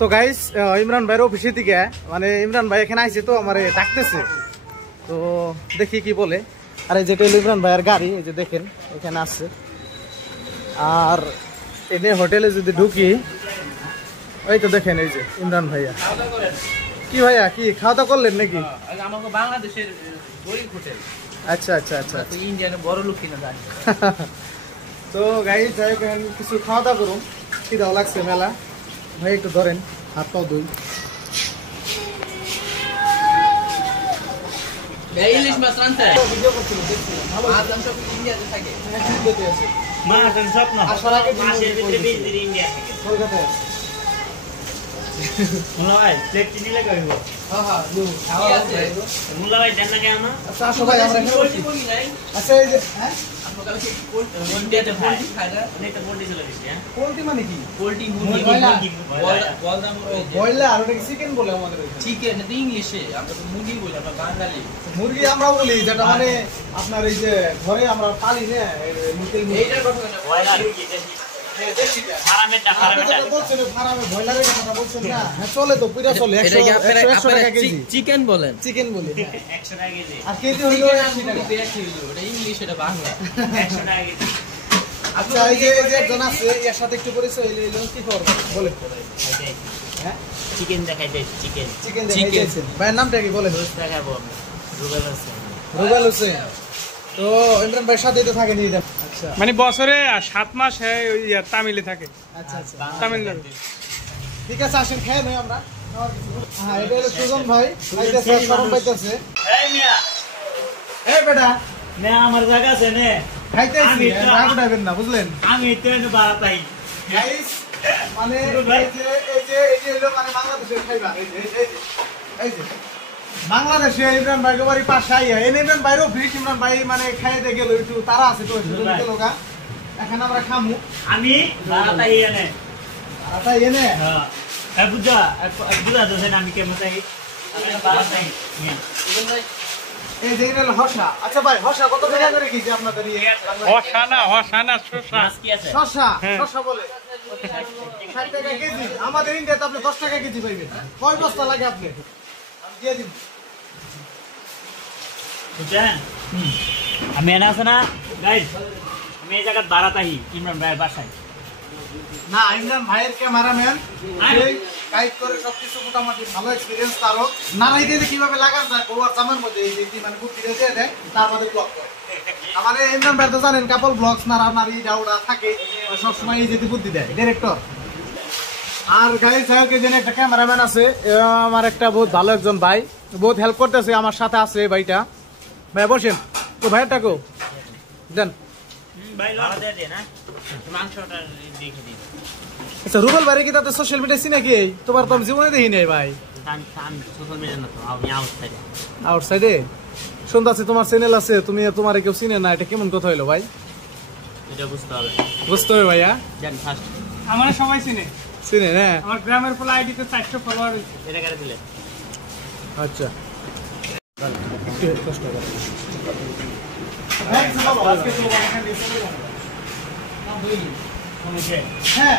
তো গাইস ইমরান ভাইয়ের অফিসে থেকে মানে ইমরান ভাই এখানে আইছে তো আমার ডাকতেছে, তো দেখি কি বলে। আর এই যেটা ইমরান ভাইয়ের গাড়ি, এই যে দেখেন এখানে আছে। আর এনে হোটেলে যদি ঢুকি, এই তো দেখেন এই যে ইমরান ভাইয়া। কি ভাইয়া কি খাওয়া দাওয়া করলেন নাকি? আমাকে বাংলাদেশের গরিব হোটেল। আচ্ছা আচ্ছা আচ্ছা, ইন্ডিয়ানে বড় লোক কিনা যায়। তো গাইস যাই কিছু খাওয়া দাওয়া করুন, কি দাও লাগছে মেলা। ভাই একটু ধরেন, হাত পাও দুই। ইলিশ মাছ আনতে ভিডিও করছিল, দেখছি মাছ আনতে সব ইন্ডিয়াতে থাকে। মাছ আনতে সব না মাছের ভিতরে বীজ দিয়ে ইন্ডিয়া থাকে কলকাতায়। মুলা ভাই প্লেট চিনি লাগে হইবো। হ্যাঁ হ্যাঁ লু খাওয়া আছে। মুলা ভাই দেন না কেন? আচ্ছা আসো ভাই, আমরা এখানে বসি। আচ্ছা এই যে হ্যাঁ আপনারা কাছে পোল্ট্রি ইন্ডিয়াতে পোল্ট্রি খায় না, অনেকটা পোল্ট্রি চলে গেছে। হ্যাঁ পোল্ট্রি মানে কি? পোল্ট্রি মুরগি, বলদা মুরগি, বয়লা। আর ওটা কি চিকেন বলে আমাদের? চিকেন না ইংলিশে, আমরা তো মুরগি বলি, আমরা বাঙালি। মুরগি আমরা বলি যেটা মানে আপনার এই যে ঘরে আমরা পালি না, মুরগি। এইটার কথা না, বয়লা কি দেশি ফারামেটা বলছেন, ফারামে বয়লারের কথা বলছেন না? হ্যাঁ চলে তো, পুরা চলে। 100 টাকা কেজি চিকেন বলেন, চিকেন বলি 100 টাকা কেজি। আর কেজি হইলো 80 টাকা। ওটা ইংলিশ, এটা বাংলা 100 টাকা কেজি। আচ্ছা এই যে একজন আছে, এর সাথে একটু পরিচয় হইলো, কি খবর বলেন? হ্যাঁ চিকেন দেখাই দেই, চিকেন চিকেন দেখাইছেন। ভাইয়ের নামটা কি বলেন? দেখাবো রুবেল হোসেন। রুবেল হোসেন। তো ইমরান ভাই সাথে তো থাকেন এই। আচ্ছা মানে বছরে 7 মাস তামিলে থাকে। আচ্ছা আচ্ছা তামিলনাড়ু। ঠিক আছে আসেন খেয়ে নই আমরা। হ্যাঁ এটা হলো সুজন ভাই, খাইতেছে শরম পাইতেছে। এই মিয়া, এই বেটা নে আমার জায়গা আছে নে খাইতেছি, রাগ উঠাবেন না বুঝলেন? আমি তো বাড়াতাই গাইস মানে এই যে হলো মানে বাংলাদেশের খাইবা। এই যে বাংলাদেশে ইমরান ভাই বাড়ি পাশে আইয়া ইমরান ভাইরও ফ্রিজ, ইমরান ভাই মানে খাইতে গেল একটু তারা আছে তো লোকা। এখন আমরা খামু, আমি বাড়াতাই এনে বাড়াতাই এনে। হ্যাঁ এ বুঝা বুঝা দোছেন আমি কেমন চাই, আমি বাড়াতাই এই যে হলো হশা। আচ্ছা ভাই হশা কত টাকা করে কেজি আপনাদের? হশা না শসা। কি আছে শসা? শসা বলে 60 টাকা কেজি। আমাদের ইন্ডিয়াতে আপনি 10 টাকা কেজি পাইবেন। কয় বস্তা লাগে আপনি? আমি দিয়ে দিব। বুঝছেন? আমি এনে আছে না গাইস, আমি এই জায়গা বাড়াতাই ইমরান ভাইয়ের বাসায় না। ইমরান ভাইয়ের ক্যামেরাম্যান গাইড করে সবকিছু মোটামুটি ভালো এক্সপেরিয়েন্স তারও। নারাই দিয়ে কিভাবে লাগান যায় গোয়ার জামার মধ্যে, এই যে মানে বুক দিয়ে দিয়ে দেয়, তার মধ্যে ব্লগ করে। আমাদের ইমরান ভাই তো জানেন কাপল ব্লগস নারা নারী ডাউডা থাকে, সবসময় এই যেতে বুদ্ধি দেয় ডিরেক্টর। আর গাইস সাহেবকে যেন একটা ক্যামেরাম্যান আছে, আমার একটা বহুত ভালো একজন ভাই, বহুত হেল্প করতেছে আমার সাথে আছে ভাইটা। ভাই বসেন তো, ভাইটাকেও দেন। আচ্ছা রুবেল ভাই কি তাতে সোশ্যাল মিডিয়া চিনে কি? তোমার তো আমি জীবনে দেখি নাই ভাই। আউটসাইডে শুনতেছি তোমার চ্যানেল আছে, তুমি তোমার কেউ চিনে না, এটা কেমন কথা হইলো ভাই? বুঝতে হবে ভাইয়া। আমার সবাই চিনে না? আমার গ্রামের পোলা আইডিতে 400 ফলোয়ার হইছে। এটা করে দিলে আচ্ছা কষ্ট করে হ্যাঁ